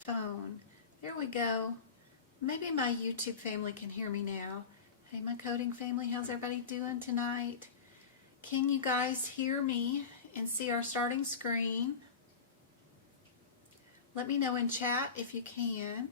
phone. There we go. Maybe my YouTube family can hear me now. Hey, my coding family, how's everybody doing tonight? Can you guys hear me and see our starting screen? Let me know in chat if you can.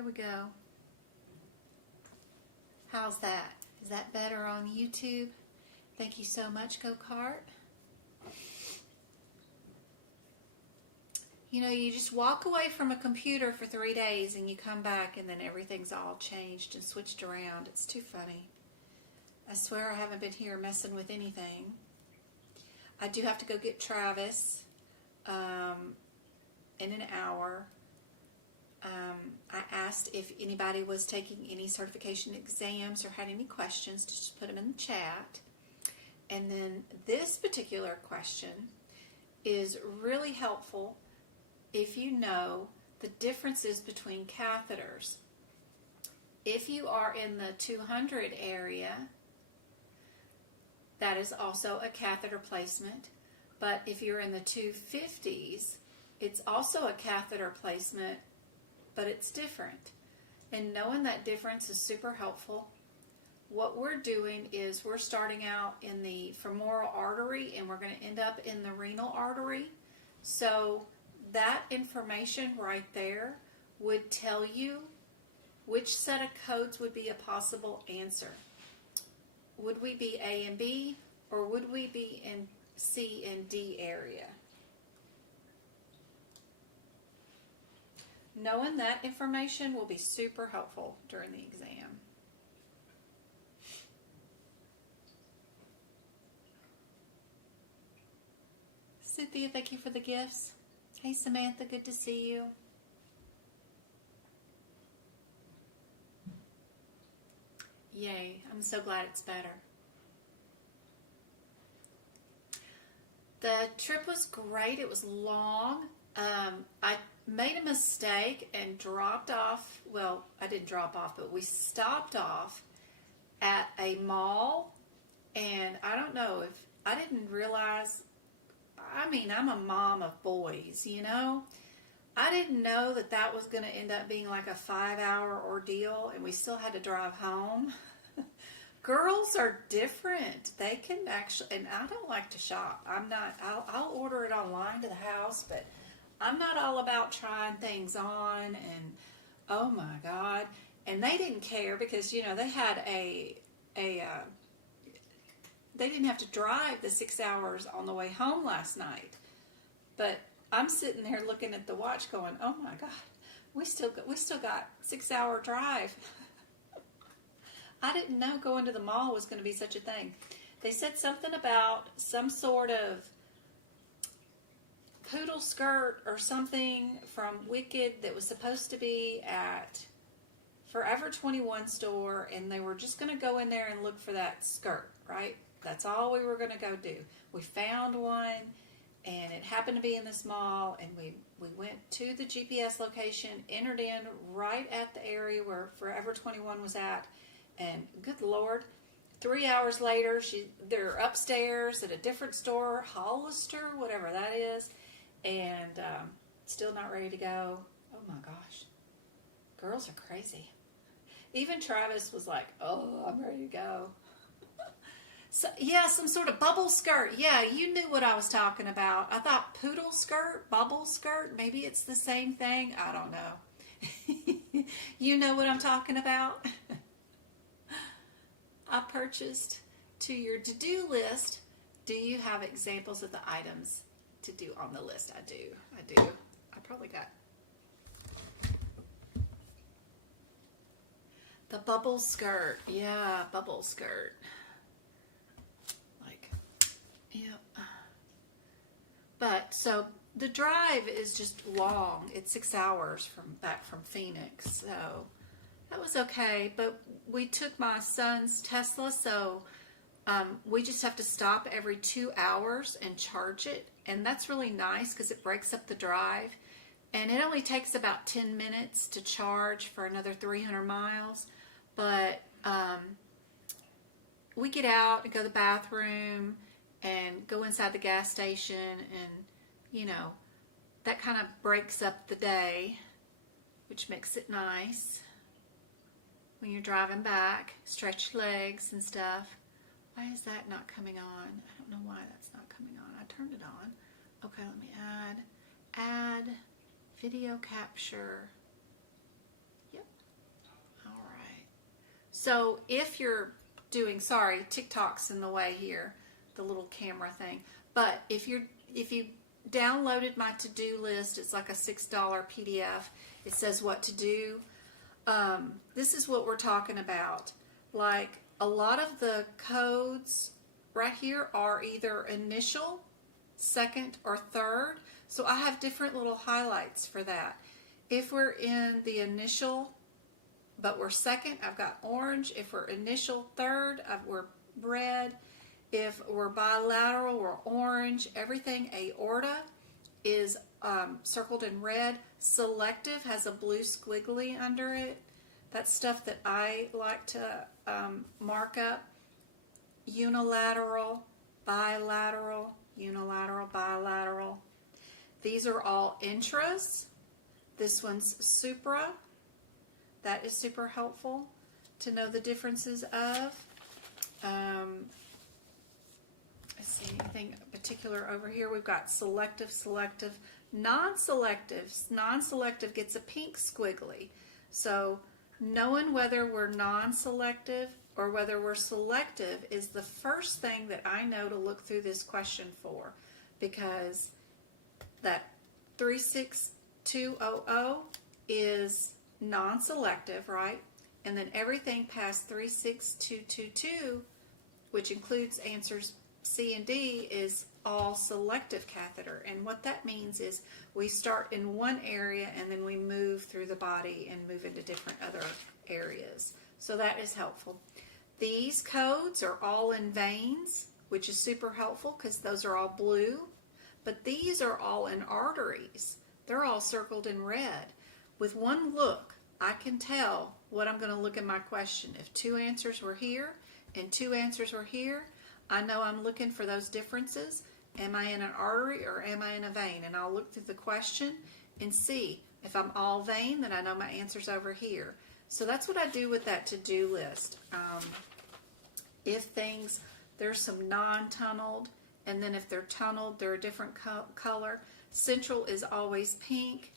There we go. How's that? Is that better on YouTube? Thank you so much, Go-Kart. You know, you just walk away from a computer for 3 days and you come back and then everything's all changed and switched around. It's too funny. I swear I haven't been here messing with anything. I do have to go get Travis in an hour. I asked if anybody was taking any certification exams or had any questions to just put them in the chat. And then this particular question is really helpful if you know the differences between catheters. If you are in the 200 area, that is also a catheter placement. But if you're in the 250s, it's also a catheter placement, but it's different. And knowing that difference is super helpful. What we're doing is we're starting out in the femoral artery and we're going to end up in the renal artery. So that information right there would tell you which set of codes would be a possible answer. Would we be A and B, or would we be in C and D area? Knowing that information will be super helpful during the exam. Cynthia, thank you for the gifts. Hey Samantha, good to see you. Yay, I'm so glad it's better. The trip was great. It was long. I made a mistake and dropped off. Well, I didn't drop off, but we stopped off at a mall. And I don't know if I didn't realize, I mean, I'm a mom of boys, you know. I didn't know that that was going to end up being like a 5-hour ordeal, and we still had to drive home. Girls are different. They can actually, and I don't like to shop. I'll order it online to the house, but I'm not all about trying things on, and oh my God. And they didn't care because, you know, they had they didn't have to drive the 6 hours on the way home last night. But I'm sitting there looking at the watch going, oh my God, we still got 6-hour drive. I didn't know going to the mall was going to be such a thing. They said something about some sort of poodle skirt or something from Wicked that was supposed to be at Forever 21 store, and they were just going to go in there and look for that skirt, right? That's all we were going to go do. We found one, and it happened to be in this mall, and we went to the GPS location, entered in right at the area where Forever 21 was at, and good Lord, 3 hours later, they're upstairs at a different store, Hollister, whatever that is, and still not ready to go. Oh my gosh. Girls are crazy. Even Travis was like, oh, I'm ready to go. So, yeah, some sort of bubble skirt. Yeah, you knew what I was talking about. I thought poodle skirt, bubble skirt, maybe it's the same thing. I don't know. You know what I'm talking about? I purchased to your to-do list. Do you have examples of the items to do on the list? I do. I probably got the bubble skirt. Yeah, bubble skirt. Like, yeah. But so the drive is just long. It's 6 hours back from Phoenix. So that was okay. But we took my son's Tesla, so we just have to stop every 2 hours and charge it. And that's really nice because it breaks up the drive. And it only takes about 10 minutes to charge for another 300 miles. But we get out and go to the bathroom and go inside the gas station, and, you know, that kind of breaks up the day, which makes it nice when you're driving back. Stretch legs and stuff. Why is that not coming on? I don't know why that's not coming on. I turned it on. Okay, let me add video capture. Yep, So if you're doing, sorry, TikTok's in the way here, the little camera thing. But if you downloaded my to-do list, it's like a $6 PDF. It says what to do. This is what we're talking about. Like a lot of the codes right here are either initial, second, or third. So I have different little highlights for that. If we're in the initial, but we're second, I've got orange. If we're initial third, we're red. If we're bilateral, we're orange. Everything aorta is circled in red. Selective has a blue squiggly under it. That's stuff that I like to mark up. Unilateral, bilateral, unilateral, bilateral. These are all intras. This one's supra. That is super helpful to know the differences of. Let's see, anything particular over here? We've got selective, selective, non-selective. Non-selective gets a pink squiggly. So knowing whether we're non-selective or whether we're selective is the first thing that I know to look through this question for, because that 36200 is non-selective, right? And then everything past 36222, which includes answers C and D, is all selective catheter. And what that means is we start in one area and then we move through the body and move into different other areas. So that is helpful. These codes are all in veins, which is super helpful because those are all blue. But these are all in arteries. They're all circled in red. With one look, I can tell what I'm going to look in my question. If two answers were here and two answers were here, I know I'm looking for those differences. Am I in an artery or am I in a vein? And I'll look through the question and see. If I'm all vein, then I know my answer's over here. So that's what I do with that to-do list. If things, there's some non-tunneled, and then if they're tunneled, they're a different color. Central is always pink.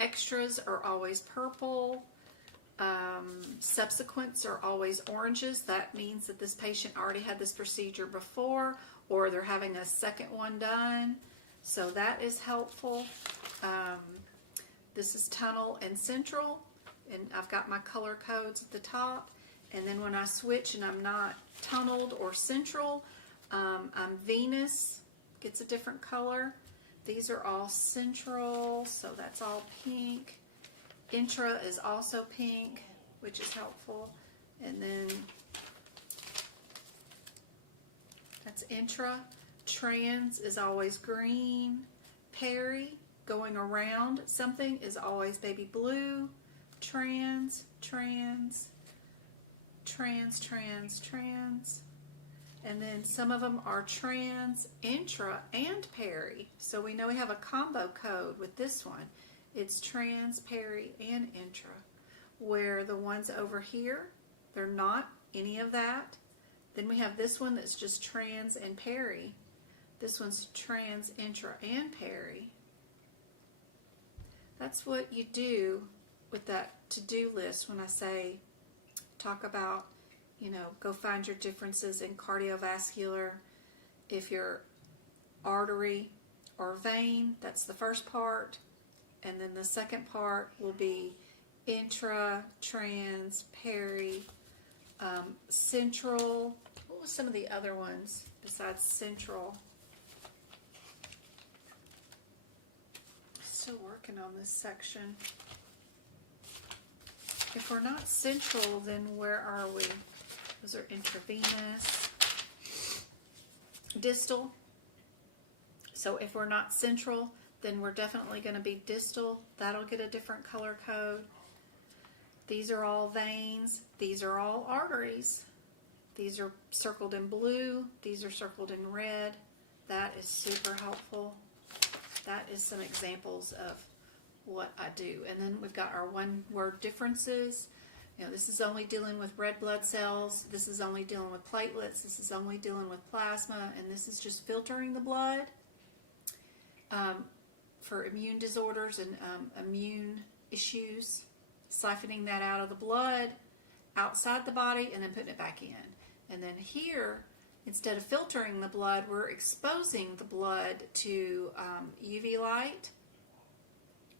Extras are always purple. Subsequents are always oranges. That means that this patient already had this procedure before, or they're having a second one done. So that is helpful. This is tunnel and central, and I've got my color codes at the top. And then when I switch and I'm not tunneled or central, I'm venous, gets a different color. These are all central, so that's all pink. Intra is also pink, which is helpful. And then that's intra. Trans is always green. Peri, going around something, is always baby blue. Trans, trans, trans, trans, trans. And then some of them are trans, intra, and peri. So we know we have a combo code with this one. It's trans, peri, and intra. Where the ones over here, they're not any of that. Then we have this one that's just trans and peri. This one's trans, intra, and peri. That's what you do with that to-do list when I say, talk about, you know, go find your differences in cardiovascular. If you're artery or vein, that's the first part. And then the second part will be intra, trans, peri, central. What was some of the other ones besides central? Still working on this section. If we're not central, then where are we? Those are intravenous. Distal. So if we're not central, then we're definitely going to be distal. That'll get a different color code. These are all veins. These are all arteries. These are circled in blue. These are circled in red. That is super helpful. That is some examples of what I do. And then we've got our one-word differences. You know, this is only dealing with red blood cells. This is only dealing with platelets. This is only dealing with plasma. And this is just filtering the blood for immune disorders and immune issues. Siphoning that out of the blood, outside the body and then putting it back in. And then here, instead of filtering the blood, we're exposing the blood to UV light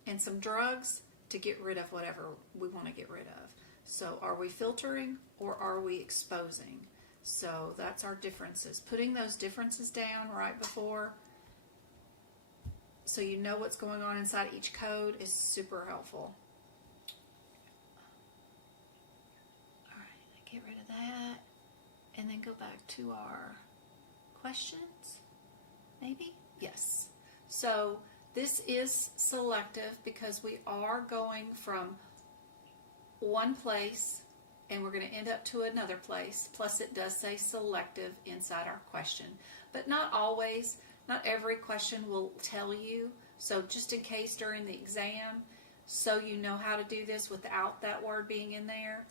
and some drugs to get rid of whatever we want to get rid of. So are we filtering or are we exposing? So that's our differences. Putting those differences down right before, so you know what's going on inside each code, is super helpful. All right, get rid of that. And then go back to our questions, maybe? Yes. So this is selective because we are going from one place and we're going to end up to another place. Plus it does say selective inside our question. But not always, not every question will tell you. So just in case during the exam, so you know how to do this without that word being in there,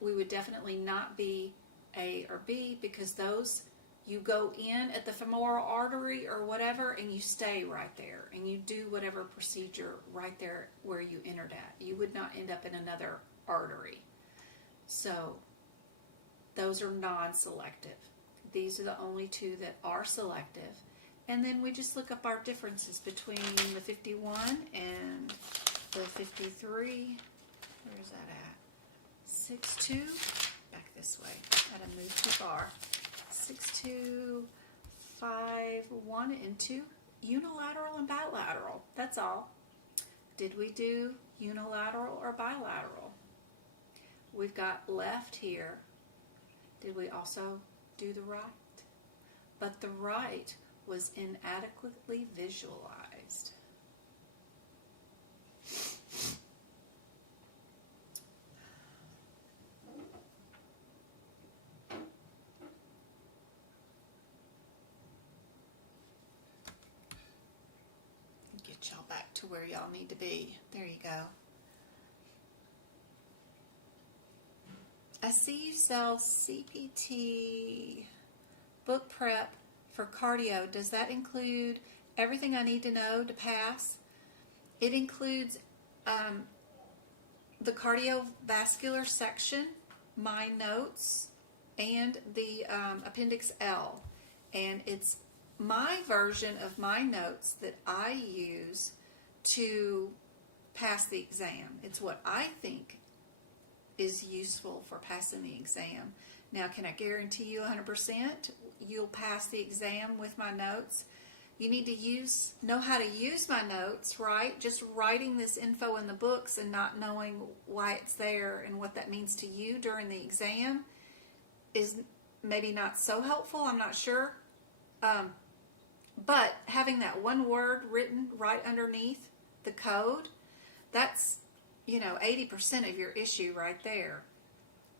we would definitely not be A or B, because those, you go in at the femoral artery or whatever and you stay right there and you do whatever procedure right there where you entered at. You would not end up in another artery. So those are non-selective. These are the only two that are selective. And then we just look up our differences between the 51 and the 53. Where is that at? 6-2. Back this way. Gotta move too far. 6-2, 5-1, and 2. Unilateral and bilateral. That's all. Did we do unilateral or bilateral? We've got left here. Did we also do the right? But the right was inadequately visualized. Get y'all back to where y'all need to be. There you go. I see you sell CPT book prep for cardio. Does that include everything I need to know to pass? It includes the cardiovascular section, my notes, and the Appendix L. And it's my version of my notes that I use to pass the exam. It's what I think is useful for passing the exam. Now, can I guarantee you 100% you'll pass the exam with my notes? You need to know how to use my notes, right? Just writing this info in the books and not knowing why it's there and what that means to you during the exam is maybe not so helpful. I'm not sure. But having that one word written right underneath the code, that's, 80% of your issue right there,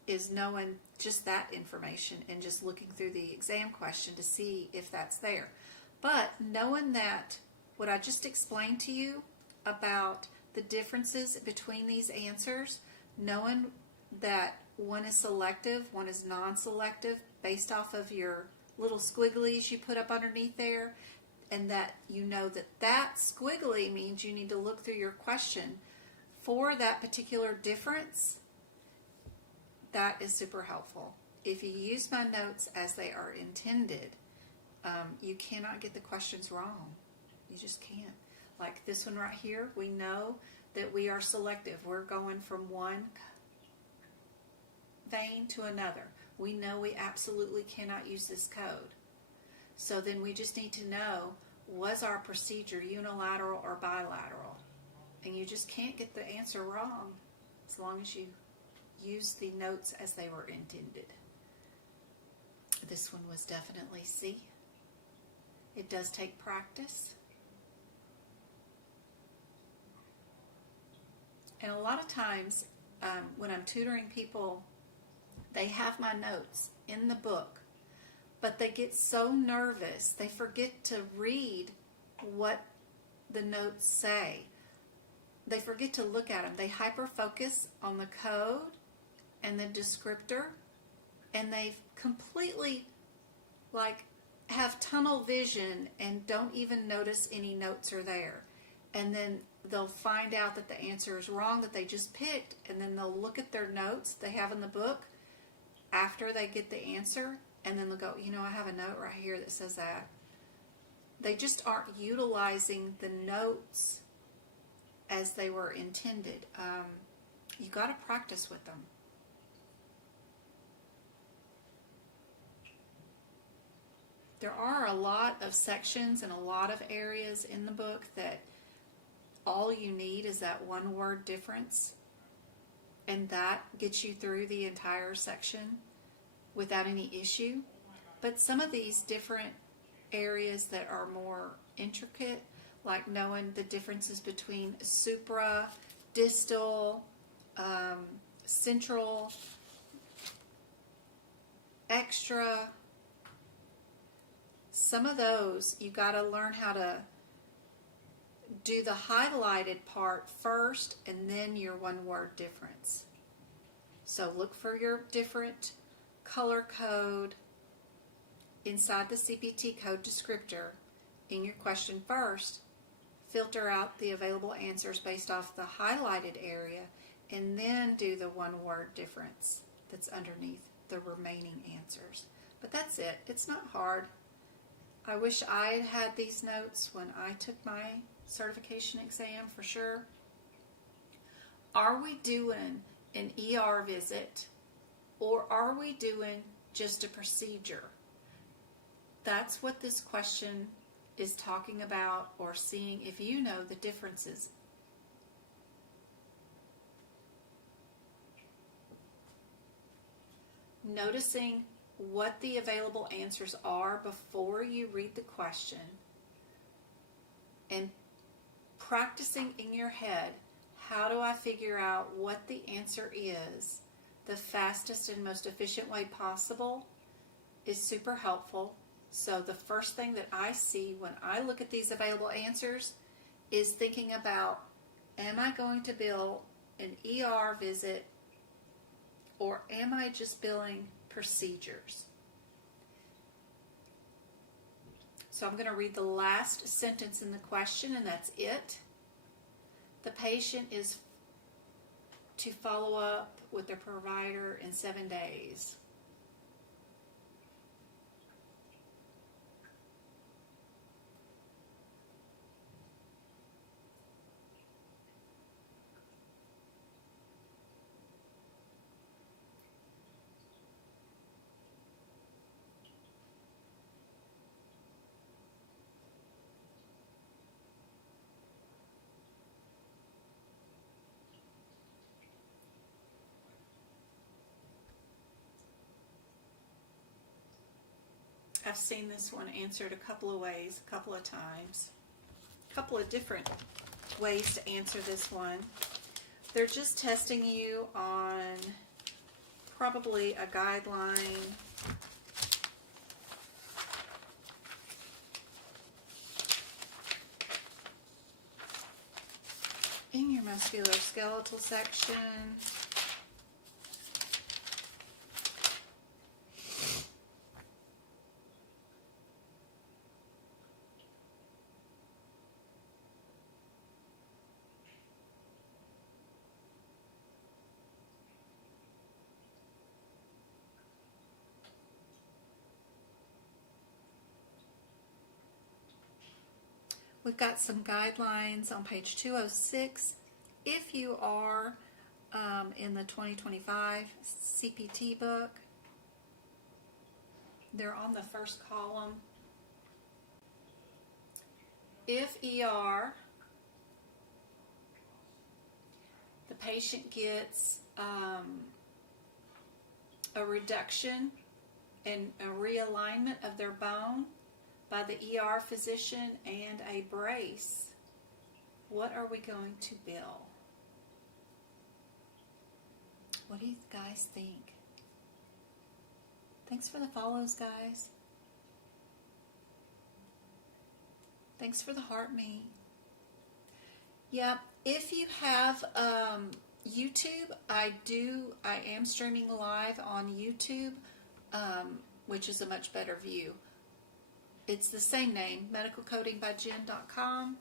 is knowing just that information and just looking through the exam question to see if that's there. But knowing that what I just explained to you about the differences between these answers, knowing that one is selective, one is non-selective based off of your little squigglies you put up underneath there, and that you know that that squiggly means you need to look through your question for that particular difference, that is super helpful. If you use my notes as they are intended, you cannot get the questions wrong. You just can't. Like this one right here, we know that we are selective. We're going from one vein to another. We know we absolutely cannot use this code. So then we just need to know, was our procedure unilateral or bilateral? And you just can't get the answer wrong as long as you use the notes as they were intended. This one was definitely C. It does take practice. And a lot of times when I'm tutoring people, they have my notes in the book, but they get so nervous, they forget to read what the notes say. They forget to look at them. They hyper-focus on the code and the descriptor, and they completely have tunnel vision and don't even notice any notes are there. And then they'll find out that the answer is wrong that they just picked, and then they'll look at their notes they have in the book after they get the answer, and then they'll go, you know, I have a note right here that says that. They just aren't utilizing the notes as they were intended. You got to practice with them. There are a lot of sections and a lot of areas in the book that all you need is that one word difference, and that gets you through the entire section without any issue. But some of these different areas that are more intricate, like knowing the differences between supra, distal, central, extra, some of those you got to learn how to do the highlighted part first and then your one word difference. So look for your different color code inside the CPT code descriptor in your question first. Filter out the available answers based off the highlighted area, and then do the one word difference that's underneath the remaining answers. But that's it. It's not hard. I wish I had these notes when I took my certification exam for sure. Are we doing an ER visit, or are we doing just a procedure? That's what this question is talking about, or seeing if you know the differences. Noticing what the available answers are before you read the question, and practicing in your head, how do I figure out what the answer is the fastest and most efficient way possible, is super helpful. So the first thing that I see when I look at these available answers is thinking about, am I going to bill an ER visit, or am I just billing procedures? So I'm going to read the last sentence in the question, and that's it. The patient is to follow up with their provider in 7 days. I've seen this one answered a couple of ways, a couple of times. A couple of different ways to answer this one. They're just testing you on probably a guideline. In your musculoskeletal section. We've got some guidelines on page 206. If you are in the 2025 CPT book, they're on the first column. If ER, the patient gets a reduction and a realignment of their bone by the ER physician and a brace, what are we going to bill? What do you guys think? Thanks for the follows, guys. Thanks for the heart me. Yeah, if you have YouTube, I am streaming live on YouTube, which is a much better view. It's the same name, medicalcodingbyjen.com.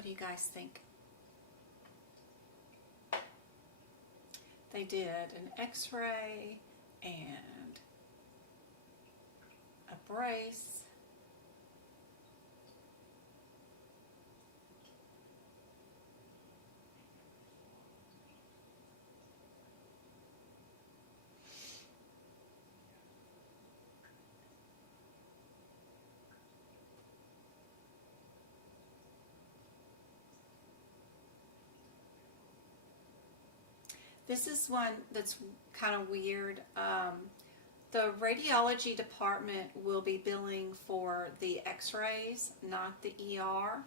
What do you guys think? They did an x-ray and a brace. This is one that's kind of weird. The radiology department will be billing for the x-rays, not the ER.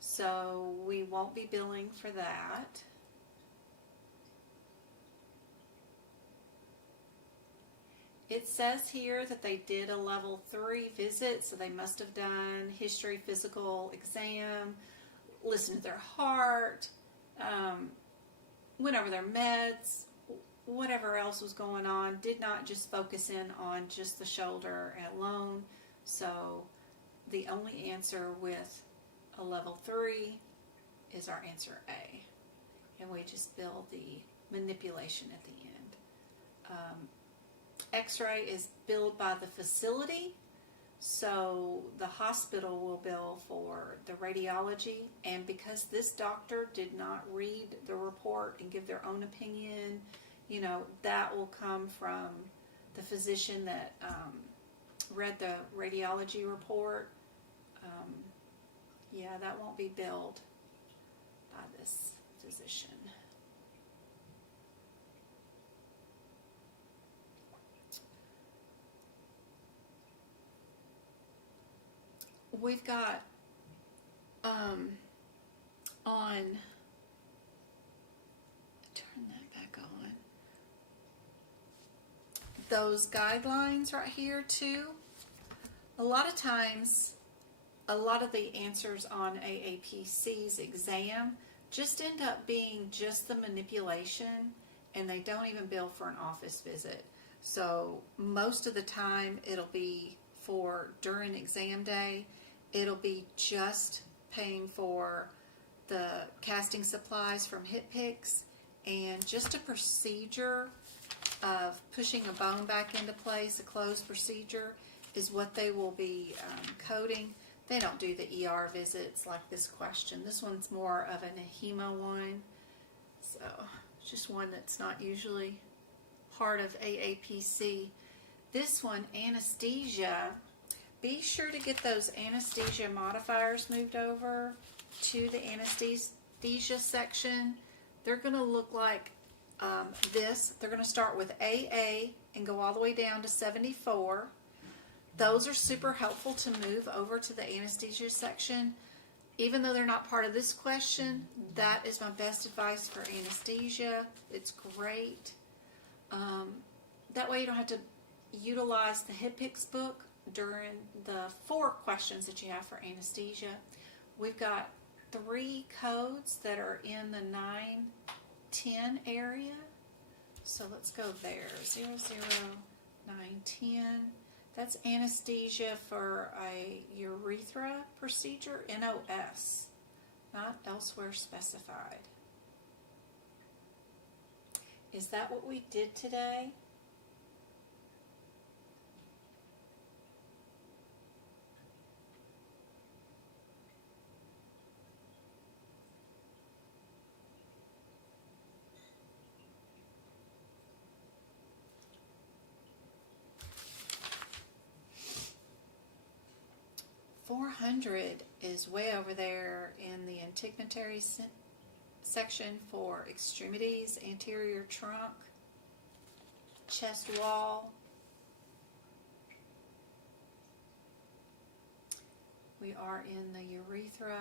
So we won't be billing for that. It says here that they did a level 3 visit, so they must have done history, physical exam, listened to their heart, went over their meds, whatever else was going on, did not just focus in on just the shoulder alone. So the only answer with a level 3 is our answer A. And we just bill the manipulation at the end. X-ray is billed by the facility. So the hospital will bill for the radiology, and because this doctor did not read the report and give their own opinion, you know, that will come from the physician that read the radiology report. Yeah, that won't be billed by this physician. We've got on, turn that back on, those guidelines right here too. A lot of times, a lot of the answers on AAPC's exam just end up being just the manipulation, and they don't even bill for an office visit. So most of the time it'll be for during exam day. It'll be just paying for the casting supplies from hip picks and just a procedure of pushing a bone back into place, a closed procedure, is what they will be coding. They don't do the ER visits like this question. This one's more of an ahima one. So it's just one that's not usually part of AAPC. This one, anesthesia. Be sure to get those anesthesia modifiers moved over to the anesthesia section. They're going to look like this. They're going to start with AA and go all the way down to 74. Those are super helpful to move over to the anesthesia section. Even though they're not part of this question, that is my best advice for anesthesia. It's great. That way you don't have to utilize the HipPix book during the 4 questions that you have for anesthesia. We've got 3 codes that are in the 9-10 area. So let's go there. 00, 9, 10. That's anesthesia for a urethra procedure, NOS, not elsewhere specified. Is that what we did today? $400 is way over there in the integumentary section for extremities, anterior trunk, chest wall. We are in the urethra,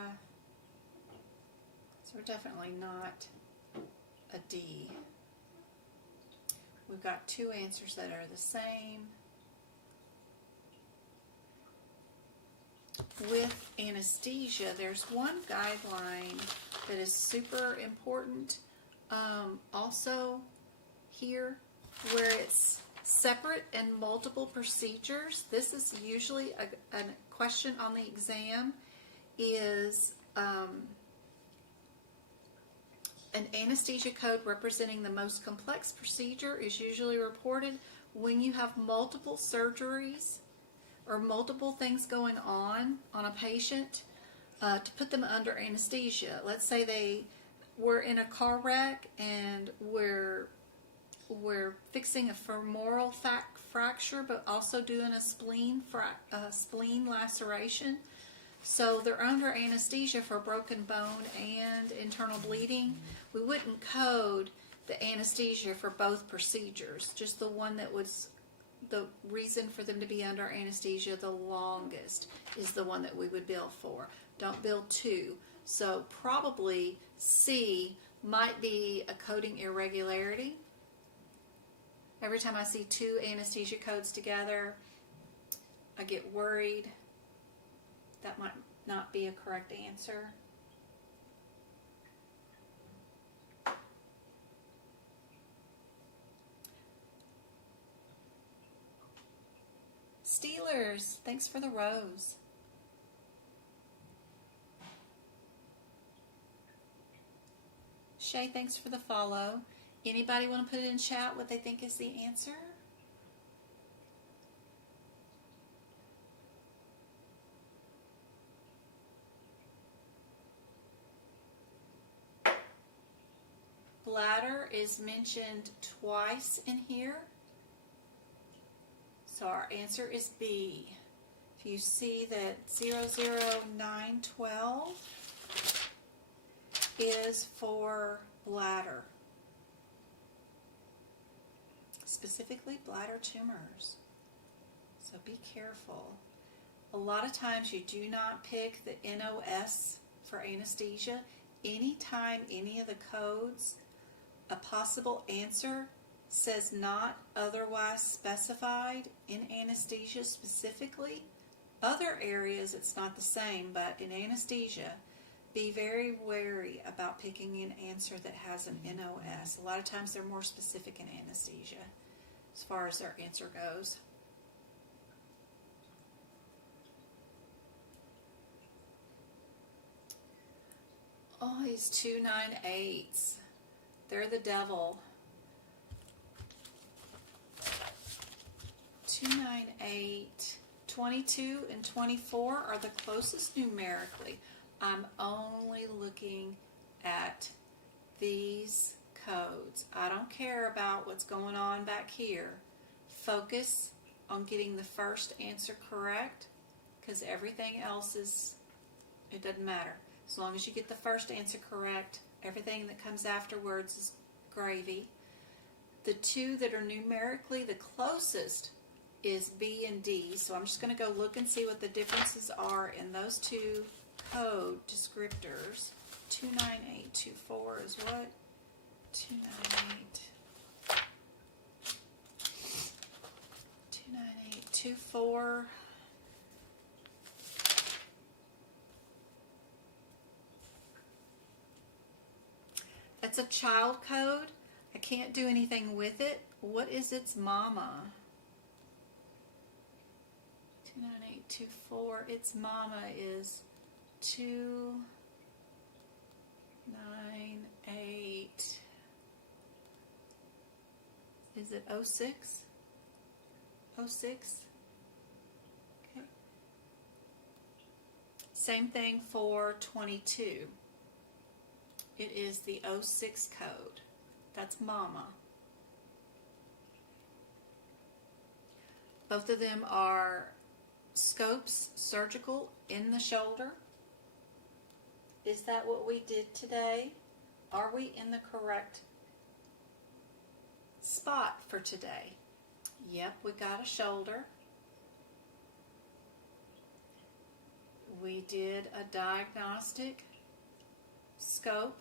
so we're definitely not a D. We've got 2 answers that are the same. With anesthesia, there's one guideline that is super important also here, where it's separate and multiple procedures. This is usually a question on the exam, is An anesthesia code representing the most complex procedure is usually reported when you have multiple surgeries or multiple things going on a patient to put them under anesthesia. Let's say they were in a car wreck and we're fixing a femoral fracture, but also doing a spleen laceration. So they're under anesthesia for broken bone and internal bleeding. We wouldn't code the anesthesia for both procedures, just the one that was the reason for them to be under anesthesia the longest is the one that we would bill for. Don't bill two. So probably C might be a coding irregularity. Every time I see two anesthesia codes together, I get worried. That might not be a correct answer. Steelers, thanks for the rose. Shay, thanks for the follow. Anybody want to put it in chat what they think is the answer? Bladder is mentioned twice in here. So our answer is B. If you see that 00912 is for bladder, specifically bladder tumors. So be careful. A lot of times you do not pick the NOS for anesthesia. Anytime any of the codes, a possible answer says not otherwise specified in anesthesia specifically. Other areas it's not the same, but in anesthesia, be very wary about picking an answer that has an NOS. A lot of times they're more specific in anesthesia as far as their answer goes. Oh, these 298s. They're the devil. 298, 22, and 24 are the closest numerically. I'm only looking at these codes. I don't care about what's going on back here. Focus on getting the first answer correct, because everything else it doesn't matter. As long as you get the first answer correct, everything that comes afterwards is gravy. The two that are numerically the closest is B and D. So I'm just going to go look and see what the differences are in those two code descriptors. 29824 is what? 29824. That's a child code. I can't do anything with it. What is its mama? 29824. Its mama is 298. Is it 06? 06? Okay. Same thing for 22. It is the 06 code. That's mama. Both of them are scopes, surgical, in the shoulder. Is that what we did today? Are we in the correct spot for today? Yep, we got a shoulder. We did a diagnostic scope.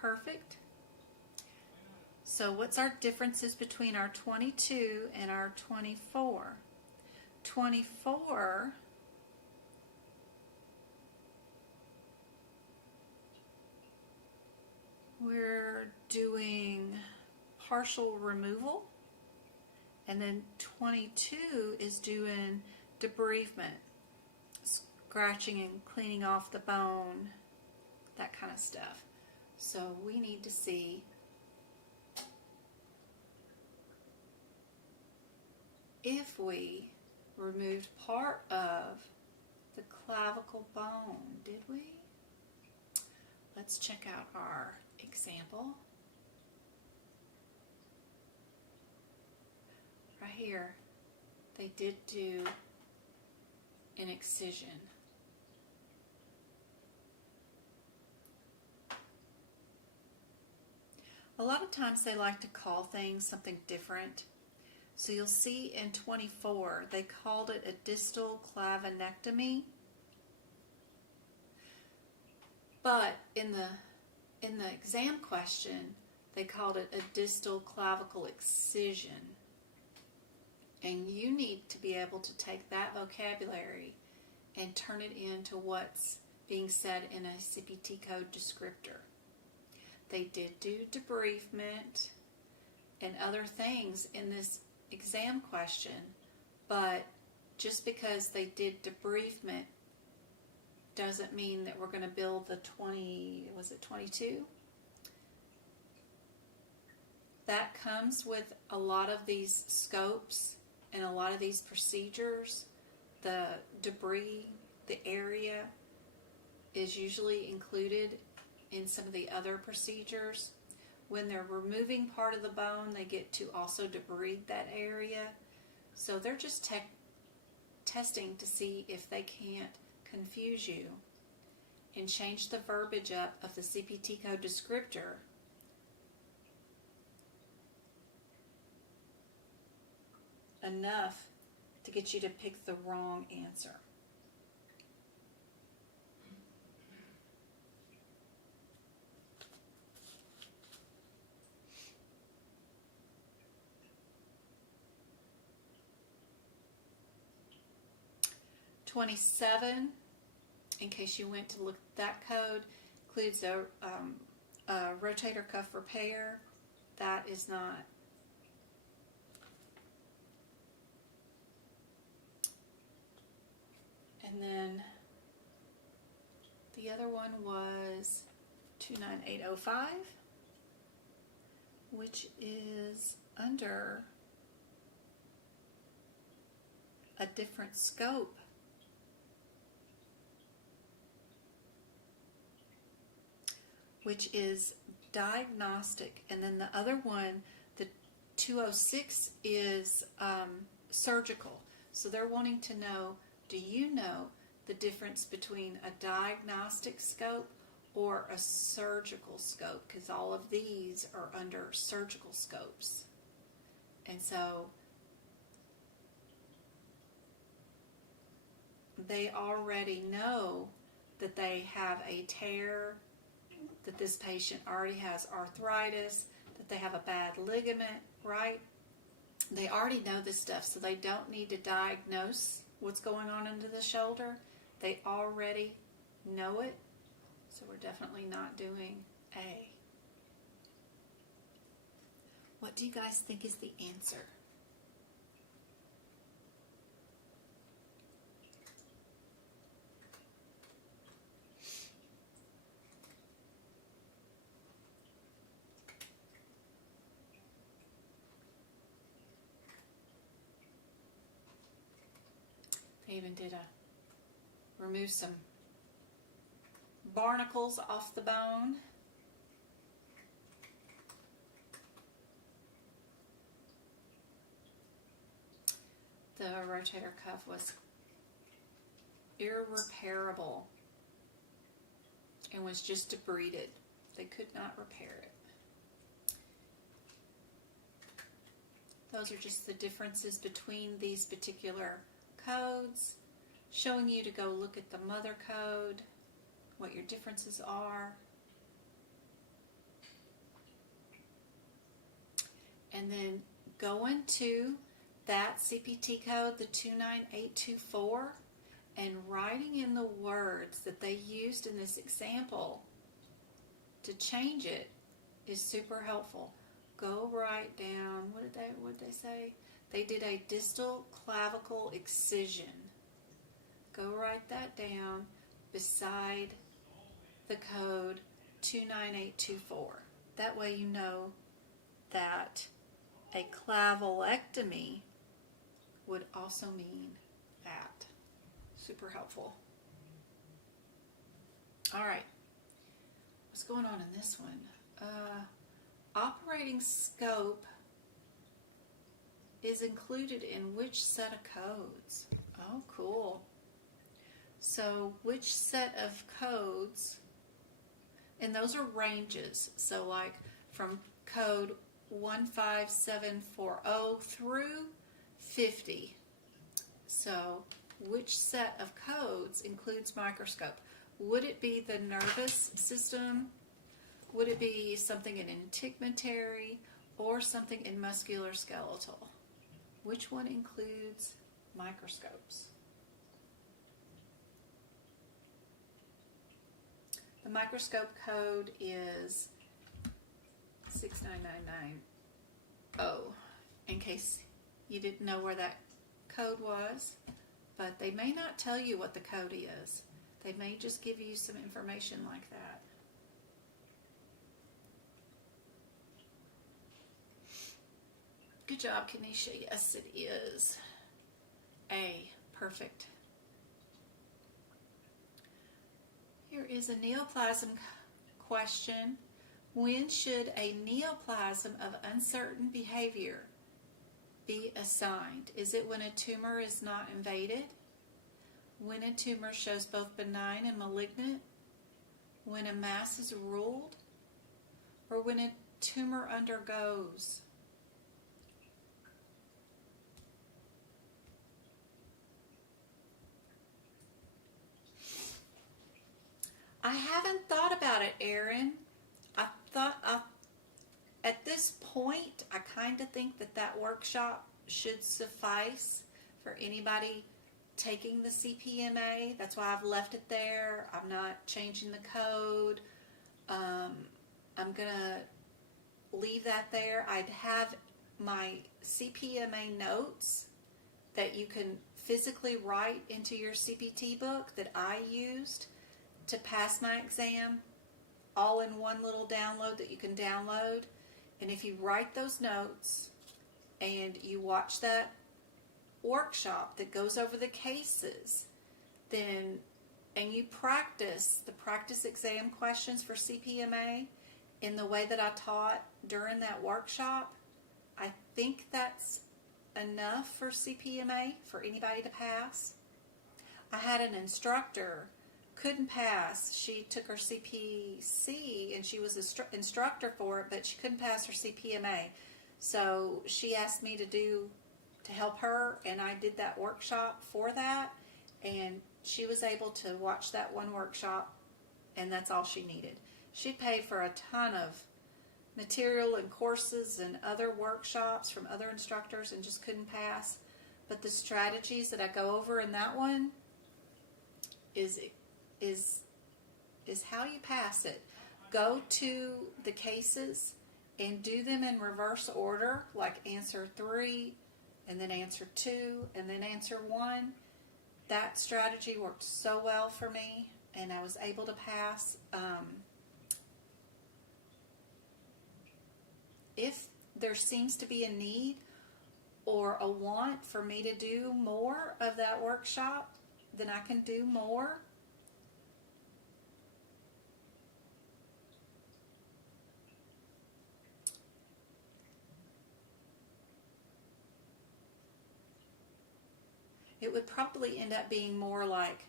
Perfect. So what's our differences between our 22 and our 24? 24 we're doing partial removal, and then 22 is doing debridement, scratching and cleaning off the bone, that kind of stuff. So we need to see if we removed part of the clavicle bone. Did we? Let's check out our example. Right here, they did do an excision. A lot of times they like to call things something different. So you'll see in 24, they called it a distal clavinectomy. But in the exam question, they called it a distal clavicle excision. And you need to be able to take that vocabulary and turn it into what's being said in a CPT code descriptor. They did do debriefment and other things in this exam question, but just because they did debriefment doesn't mean that we're going to build the 22? That comes with a lot of these scopes and a lot of these procedures. The debris, the area, is usually included in some of the other procedures. When they're removing part of the bone, they get to also debride that area. So they're just testing to see if they can't confuse you and change the verbiage up of the CPT code descriptor enough to get you to pick the wrong answer. (27), in case you went to look at that code, includes a rotator cuff repair. That is not. And then the other one was 29805, which is under a different scope. Which is diagnostic, and then the other one, the 206, is surgical. So they're wanting to know, do you know the difference between a diagnostic scope or a surgical scope? Because all of these are under surgical scopes. And so they already know that they have a tear, that this patient already has arthritis, that they have a bad ligament, right? They already know this stuff, so they don't need to diagnose what's going on into the shoulder. They already know it, so we're definitely not doing A. What do you guys think is the answer? They even did remove some barnacles off the bone. The rotator cuff was irreparable and was just debrided. They could not repair it. Those are just the differences between these particular codes, showing you to go look at the mother code, what your differences are. And then go into that CPT code, the 29824, and writing in the words that they used in this example to change it is super helpful. Go write down, what did they say? They did a distal clavicle excision. Go write that down beside the code 29824. That way you know that a clavilectomy would also mean that. Super helpful. All right. What's going on in this one? Operating scope is included in which set of codes? Oh, cool. So which set of codes, and those are ranges, so like from code 15740 through 50. So which set of codes includes microscope? Would it be the nervous system? Would it be something in integumentary or something in musculoskeletal? Which one includes microscopes? The microscope code is 69990, in case you didn't know where that code was, but they may not tell you what the code is. They may just give you some information like that. Good job, Kanisha. Yes, it is. A. Perfect. Here is a neoplasm question. When should a neoplasm of uncertain behavior be assigned? Is it when a tumor is not invaded? When a tumor shows both benign and malignant? When a mass is ruled? Or when a tumor undergoes? I haven't thought about it, Erin. At this point, I kind of think that workshop should suffice for anybody taking the CPMA. That's why I've left it there. I'm not changing the code. I'm going to leave that there. I'd have my CPMA notes that you can physically write into your CPT book that I used to pass my exam, all in one little download that you can download. And if you write those notes and you watch that workshop that goes over the cases, then, and you practice the practice exam questions for CPMA in the way that I taught during that workshop, I think that's enough for CPMA for anybody to pass. I had an instructor couldn't pass. She took her CPC and she was an instructor for it, but she couldn't pass her CPMA. So she asked me to help her, and I did that workshop for that, and she was able to watch that one workshop, and that's all she needed. She paid for a ton of material and courses and other workshops from other instructors and just couldn't pass. But the strategies that I go over in that one is how you pass it. Go to the cases and do them in reverse order, like answer 3 and then answer 2 and then answer 1. That strategy worked so well for me, and I was able to pass. If there seems to be a need or a want for me to do more of that workshop, then I can do more. It would probably end up being more like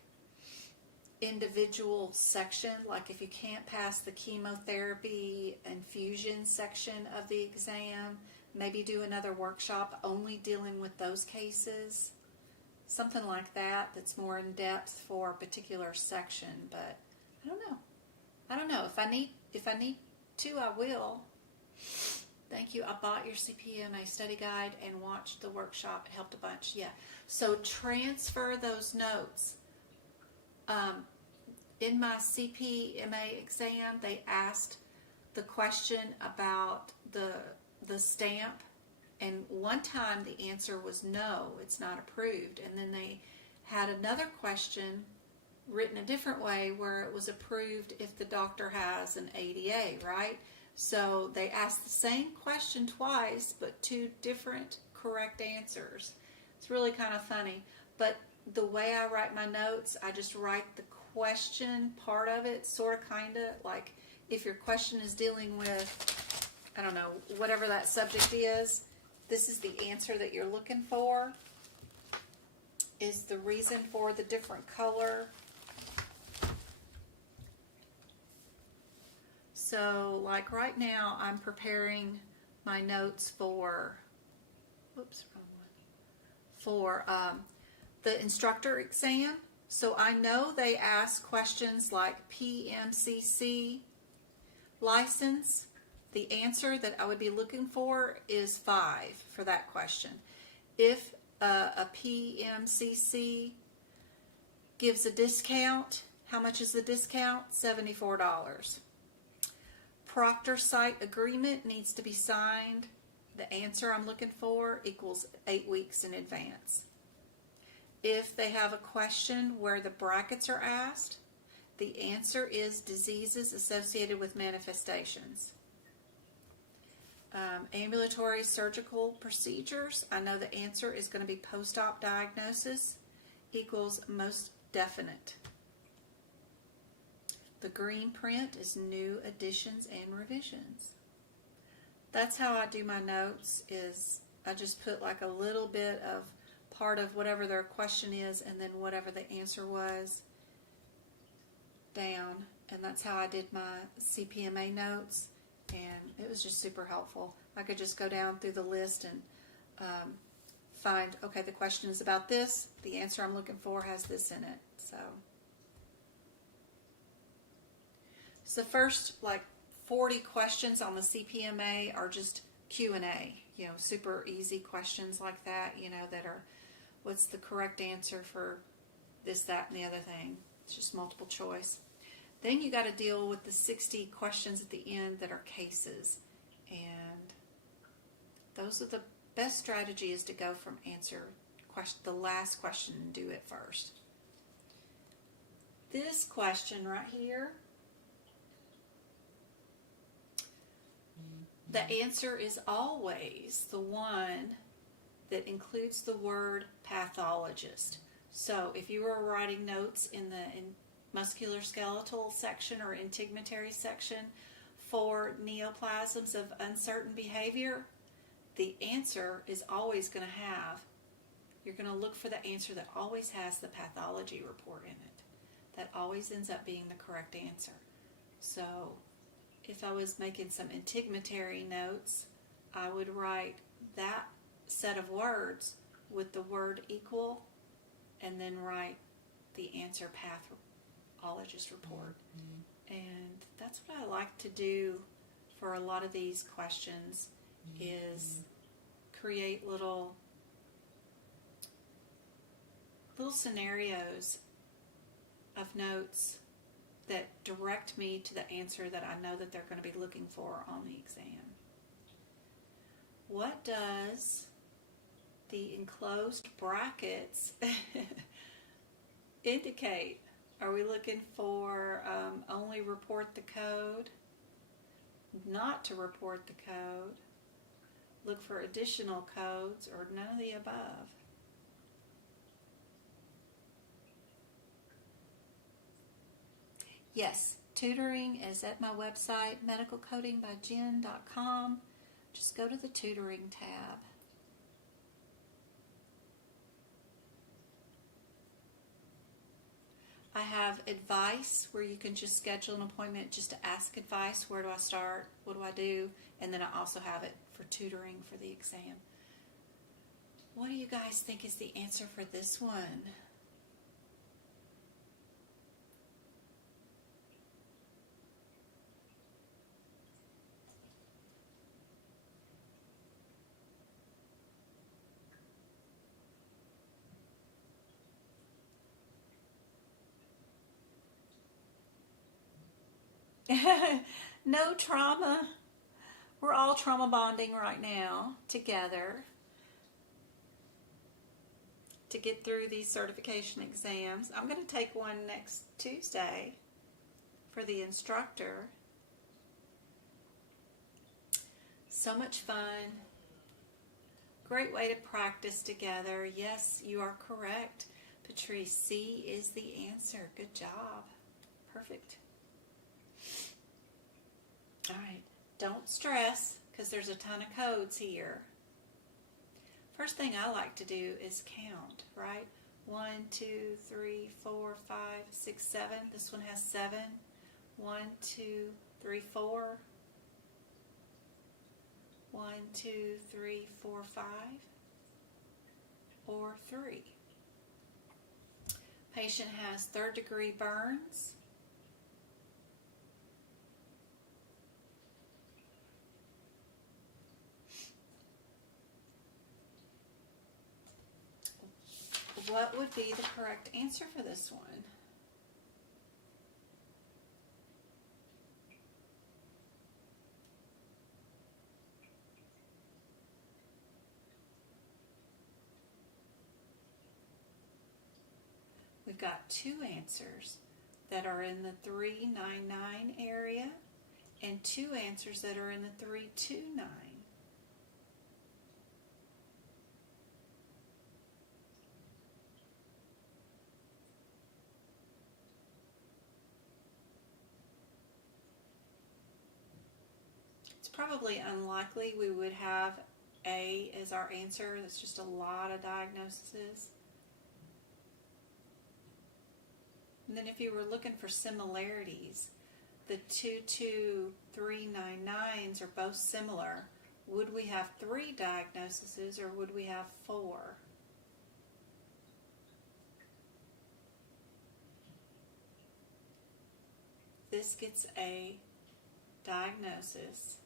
individual section, like if you can't pass the chemotherapy infusion section of the exam, maybe do another workshop only dealing with those cases. Something like that that's more in depth for a particular section, but I don't know. If I need to, I will. Thank you. I bought your CPMA study guide and watched the workshop. It helped a bunch. Yeah. So transfer those notes. In my CPMA exam, they asked the question about the stamp, and one time the answer was no, it's not approved. And then they had another question written a different way where it was approved if the doctor has an ADA, right? So they asked the same question twice, but two different correct answers. It's really kind of funny. But the way I write my notes, I just write the question part of it, sort of, kind of, like if your question is dealing with, I don't know, whatever that subject is, this is the answer that you're looking for, is the reason for the different color. So, like right now, I'm preparing my notes for, whoops, wrong one, for the instructor exam. So I know they ask questions like PMCC license. The answer that I would be looking for is 5 for that question. If a PMCC gives a discount, how much is the discount? $74. Proctor site agreement needs to be signed. The answer I'm looking for equals 8 weeks in advance. If they have a question where the brackets are asked, the answer is diseases associated with manifestations. Ambulatory surgical procedures, I know the answer is going to be post-op diagnosis equals most definite. The green print is new additions and revisions. That's how I do my notes, is I just put like a little bit of part of whatever their question is and then whatever the answer was down. And that's how I did my CPMA notes, and it was just super helpful. I could just go down through the list and find, okay, the question is about this, the answer I'm looking for has this in it. So the first like 40 questions on the CPMA are just Q&A, you know, super easy questions like that, you know, that are, what's the correct answer for this, that, and the other thing. It's just multiple choice. Then you got to deal with the 60 questions at the end that are cases. And those are the best strategy, is to go from the last question and do it first. This question right here, the answer is always the one that includes the word pathologist. So if you were writing notes in the musculoskeletal section or integumentary section for neoplasms of uncertain behavior, the answer is always going to have, you're going to look for the answer that always has the pathology report in it. That always ends up being the correct answer. So if I was making some integumentary notes, I would write that set of words with the word equal and then write the answer pathologist report. And that's what I like to do for a lot of these questions, is create little scenarios of notes that direct me to the answer that I know that they're going to be looking for on the exam. What does the enclosed brackets indicate? Are we looking for only report the code, not to report the code, look for additional codes, or none of the above? Yes, tutoring is at my website, medicalcodingbyjen.com. Just go to the tutoring tab. I have advice where you can just schedule an appointment just to ask advice. Where do I start? What do I do? And then I also have it for tutoring for the exam. What do you guys think is the answer for this one? No trauma. We're all trauma bonding right now together. to get through these certification exams. I'm going to take one next Tuesday for the instructor. So much fun. Great way to practice together. Yes, you are correct, Patrice. C is the answer. Good job. Perfect. All right. Don't stress because there's a ton of codes here. First thing I like to do is count, right? 1, 2, 3, 4, 5, 6, 7. This one has 7. 1, 2, 3, 4. 1, 2, 3, 4, 5. Or 3. Patient has 3rd degree burns. What would be the correct answer for this one? We've got 2 answers that are in the 399 area and 2 answers that are in the 329. It's probably unlikely we would have A as our answer. That's just a lot of diagnoses. And then if you were looking for similarities, the 22399s are both similar. Would we have 3 diagnoses or would we have 4? This gets a diagnosis.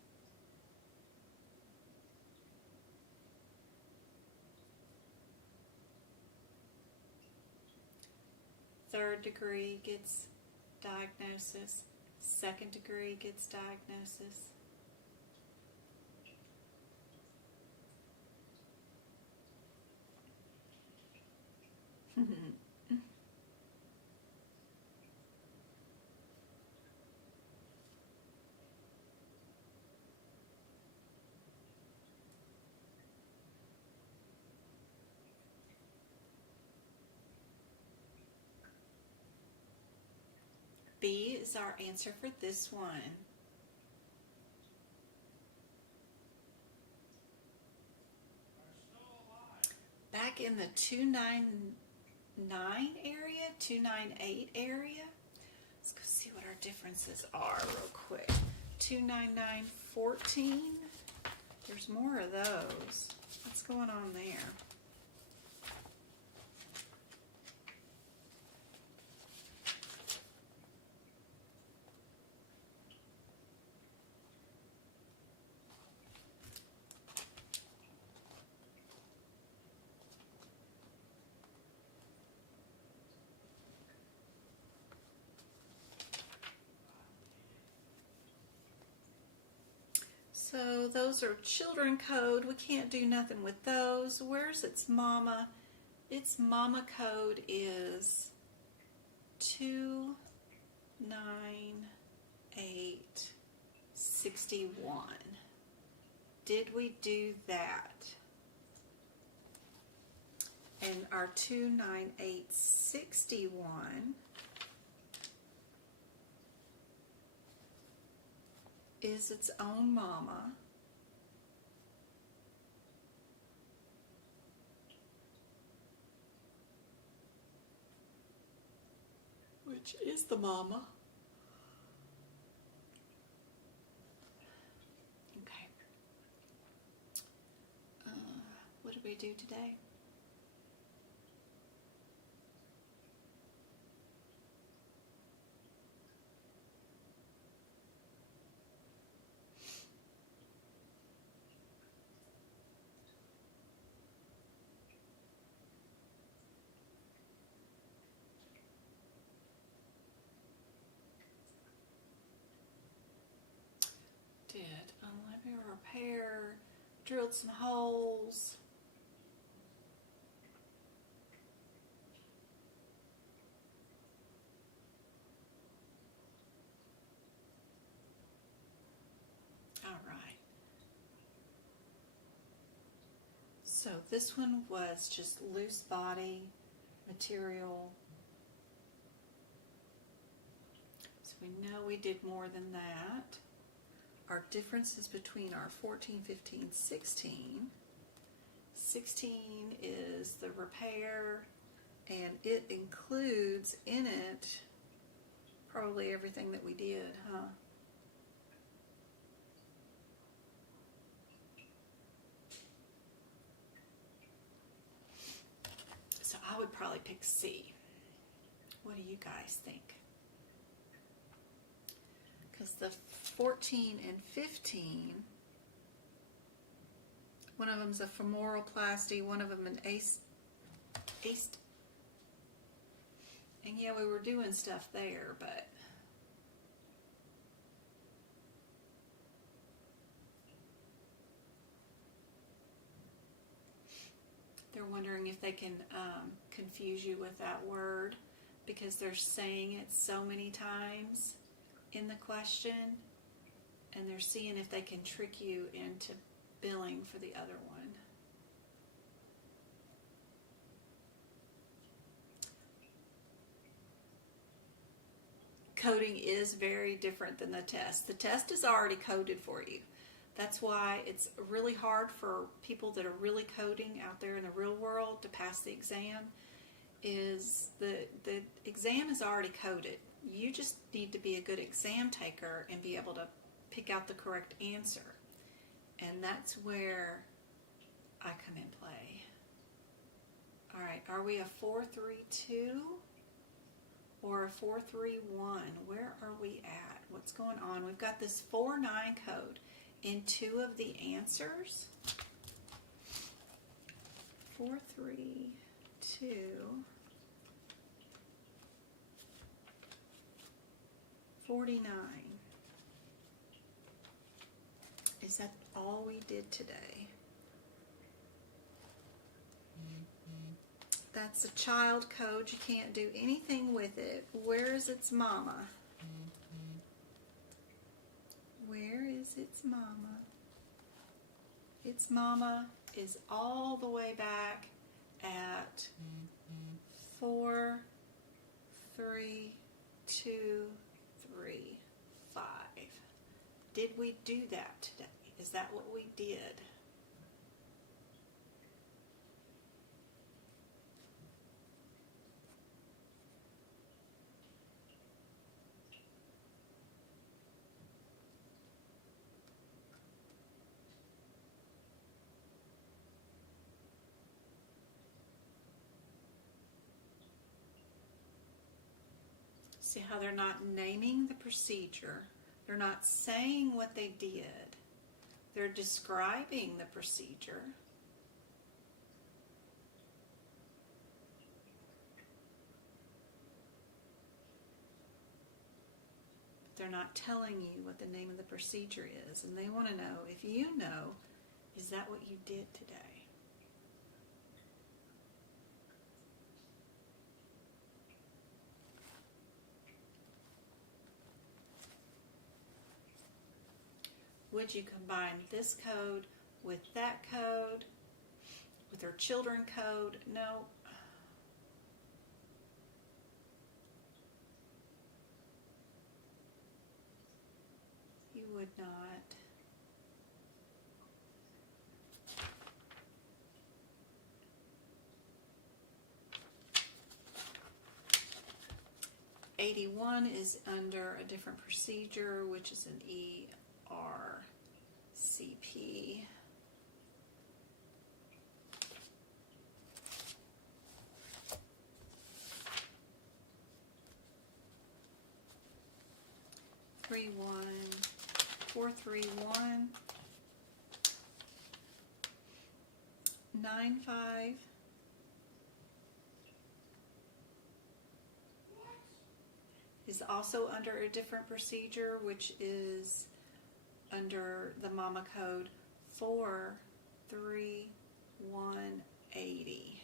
Third degree gets diagnosis. 2nd degree gets diagnosis. B is our answer for this one. Back in the 299 area, 298 area, let's go see what our differences are real quick. 29914, there's more of those. What's going on there? So those are children code. We can't do nothing with those. Where's its mama? Its mama code is 29861. Did we do that? And our 29861 is its own mama. Which is the mama. Okay. What did we do today? Unlimited repair, drilled some holes. So this one was just loose body material. So we know we did more than that. Our differences between our 14, 15, 16. 16 is the repair, and it includes in it probably everything that we did, huh? So I would probably pick C. What do you guys think? Because the 14 and 15, one of them's a femoroplasty, one of them an ace. And yeah, we were doing stuff there, but they're wondering if they can confuse you with that word because they're saying it so many times in the question, and they're seeing if they can trick you into billing for the other one. Coding is very different than the test. The test is already coded for you. That's why it's really hard for people that are really coding out there in the real world to pass the exam. Is the exam is already coded. You just need to be a good exam taker and be able to pick out the correct answer. And that's where I come in play. All right, are we a 4-3-2 or a 4-3-1? Where are we at? What's going on? We've got this 4-9 code in two of the answers. 4-3-2. 49. Is that all we did today? That's a child code. You can't do anything with it. Where is its mama? Where is its mama? Its mama is all the way back at 4, 3, 2, 3, 5. Did we do that today? Is that what we did? See how they're not naming the procedure. They're not saying what they did. They're describing the procedure. But they're not telling you what the name of the procedure is. And they want to know, if you know, is that what you did today? Would you combine this code with that code, with their children code? No. You would not. '81 is under a different procedure, which is an ERCP. Three one 431 95 is also under a different procedure, which is under the mama code 43180.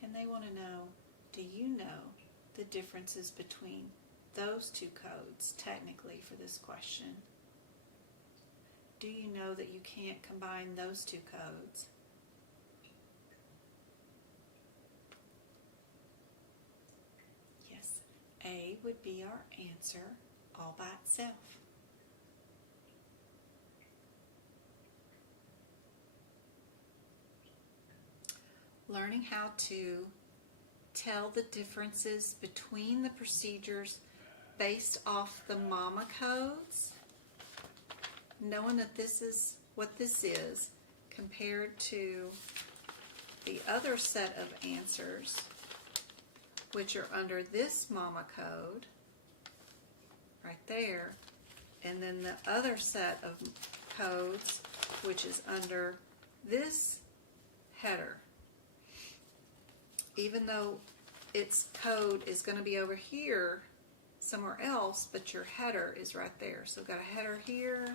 And they want to know, do you know the differences between those two codes technically for this question? Do you know that you can't combine those two codes? Yes, A would be our answer all by itself. Learning how to tell the differences between the procedures based off the mama codes, knowing that this is what this is compared to the other set of answers, which are under this mama code right there, and then the other set of codes, which is under this header. Even though its code is going to be over here somewhere else, but your header is right there. So we've got a header here,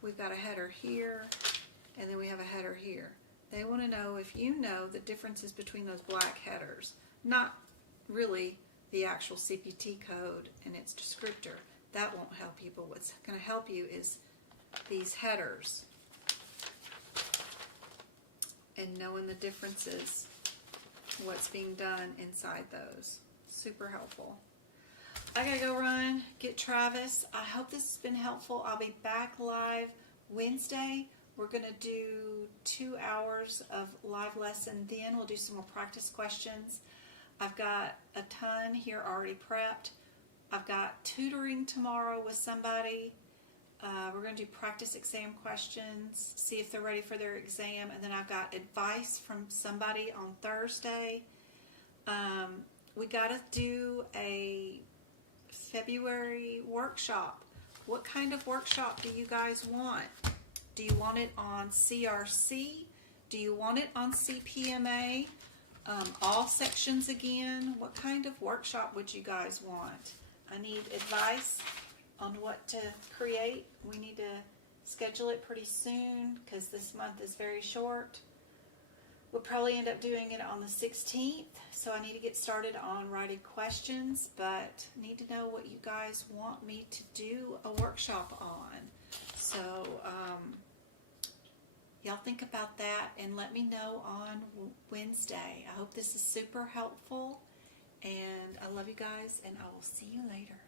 we've got a header here, and then we have a header here. They want to know if you know the differences between those black headers, not really the actual CPT code and its descriptor. That won't help you, but what's going to help you is these headers and knowing the differences, what's being done inside those. Super helpful. I gotta go run, get Travis. I hope this has been helpful. I'll be back live Wednesday. We're gonna do 2 hours of live lesson. Then we'll do some more practice questions. I've got a ton here already prepped. I've got tutoring tomorrow with somebody. We're going to do practice exam questions, see if they're ready for their exam, and then I've got advice from somebody on Thursday. We got to do a February workshop. What kind of workshop do you guys want? Do you want it on CRC? Do you want it on CPMA? All sections again? What kind of workshop would you guys want? I need advice on what to create. We need to schedule it pretty soon because this month is very short. We'll probably end up doing it on the 16th, so I need to get started on writing questions, but need to know what you guys want me to do a workshop on. So y'all think about that and let me know on Wednesday. I hope this is super helpful, and I love you guys, and I will see you later.